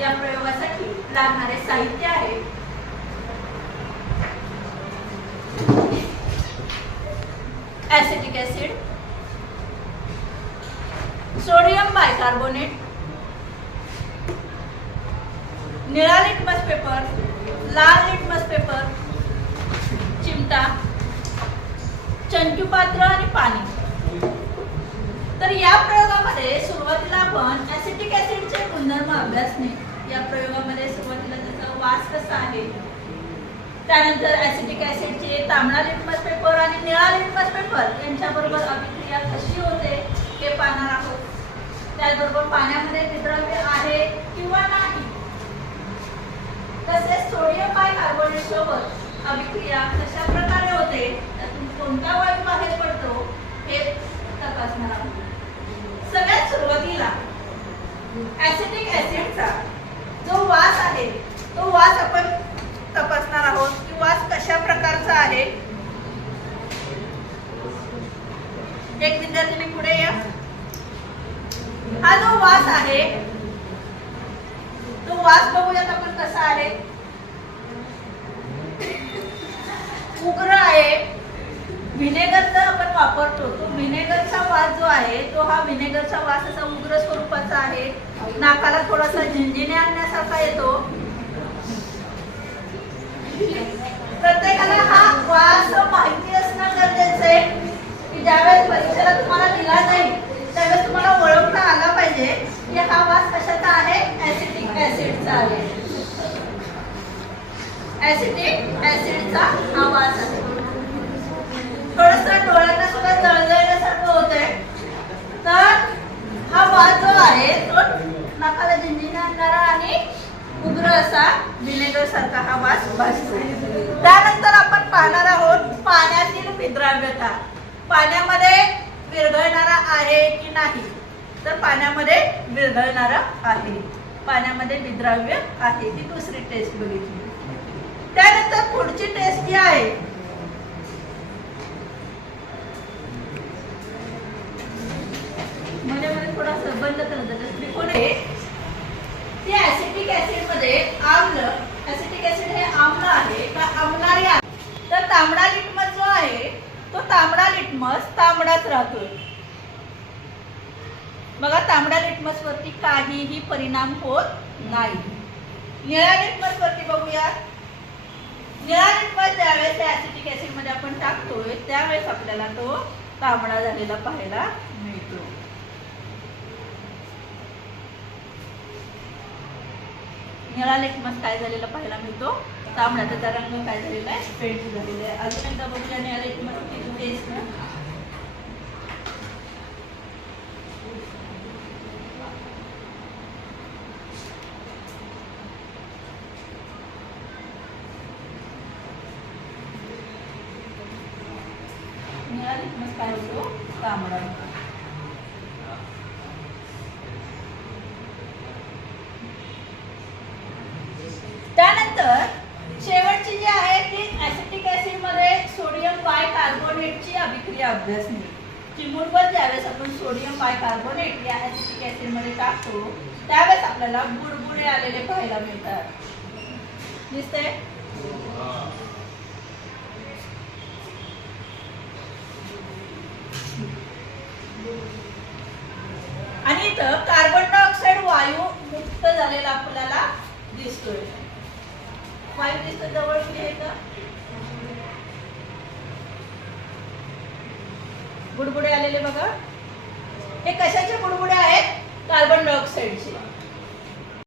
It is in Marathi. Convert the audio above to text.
या प्रयोगासाठी लागणारे साहित्य आहे ऍसिटिक ऍसिड, सोडियम बायकार्बोनेट, निळा लिटमस पेपर, लाल लिटमस पेपर, चिमटा, चंचुपात्र आणि पाणी. तर या प्रयोगामध्ये सुरुवातीला आपण ऍसिटिक ऍसिडचे गुणधर्म अभ्यासणे. या प्रयोगामध्ये सुरुवातीला त्याचा वास कसा आहे, त्यानंतर ऍसिटिक ऍसिडचे तांबडा लिटमस पेपर आणि निळा लिटमस पेपर यांच्याबरोबर अभिक्रिया कशी होते हे पाहणार आहोत. त्याचबरोबर पाण्यामध्ये विद्राव्य आहे किंवा नाही, तसेच सोडियम बायकार्बोनेट सोबत अभिक्रिया कशा प्रकारे होते, त्यातून कोणता वायू बाहेर पडतो हे तपासणार आहोत. सगळ्यात सुरुवातीला ऍसिटिक ऍसिडचा जो वास आहे तो वास आपण तपासणार आहोत की वास कशा प्रकारचा आहे. एक विद्यार्थी पुढे या. हा जो वास आहे तो वास बघूयात आपण कसा आहे. उग्र आहे. व्हिनेगरचा आपण वापरतो तो व्हिनेगरचा वास जो आहे तो हा व्हिनेगरचा वास असा उग्र स्वरूपाचा आहे. नाकाला थोडासा झिंझिण्या आणण्यासारखा येतो. प्रत्येकाला हा वास माहिती असणं गरजेचं आहे की ज्यावेळेस परीक्षेला तुम्हाला दिला जाईल त्यावेळेस तुम्हाला ओळखता आला पाहिजे की हा वास कशाचा आहे, ऍसिटिक ऍसिडचा आहे. ऍसिटिक ऍसिडचा हा वास आहे. थोडंसं डोळ्यांना सुद्धा जळजळल्यासारखं होतंय. तर हा वास जो आहे तो नाकाला झिंझिण्या आणणारा आणि उग्र असा व्हिनेगर सारखा हा वास भासतो. त्यानंतर आपण पाहणार आहोत पाण्यातील विद्राव्यता. पाण्यामध्ये विरघळणारा आहे की नाही, तर पाण्यामध्ये विरघळणारा आहे. पाण्यामध्ये विद्राव्य आहे. ती दुसरी टेस्ट बघितली. त्यानंतर पुढची टेस्ट जी आहे मध्ये थोडासा बंद करत त्रिकोण आहे. ती ऍसिटिक ऍसिड मध्ये आम्ल, ऍसिटिक ऍसिड हे आम्ल आहे का आम्लारी आहे. तर तांबडा लिटमस जो आहे तो तांबडा लिटमस तांबडाच राहतोय. बघा तांबडा लिटमस वरती काहीही परिणाम होत नाही. निळ्या लिटमस वरती बघूया. निळा लिटमस ज्यावेळेस ऍसिटिक ऍसिड मध्ये आपण टाकतोय त्यावेळेस आपल्याला तो तांबडा झालेला पाहायला मिळतो. निळा लिटमस काय झालेला पाहायला मिळतो, तांबडा. त्याचा रंग काय झालेला आहे, फेड झालेला आहे. अजून एकदा बघूया निळा लिटमसची टेस्ट. निळा लिटमस काय होतो, तांबडा. त्यानंतर शेवटची जी आहे ती ऍसिटिक ऍसिड मध्ये सोडियम बायकार्बोनेटची अभिक्रिया अभ्यासणे. चिमूटभर ज्यावेळेस आपण सोडियम बायकार्बोनेट या ऍसिटिक ऍसिड मध्ये टाकतो त्यावेळेस आपल्याला बुडबुडे आलेले पाहायला मिळतात. दिसतंय. आणि इथं कार्बन डायऑक्साइड वायू मुक्त झालेला आपल्याला दिसतोय. वायू दिसतो जवळ आहे का, बुडबुडे आलेले बघा. हे कशाचे बुडबुडे आहेत, कार्बन डायऑक्साइडचे.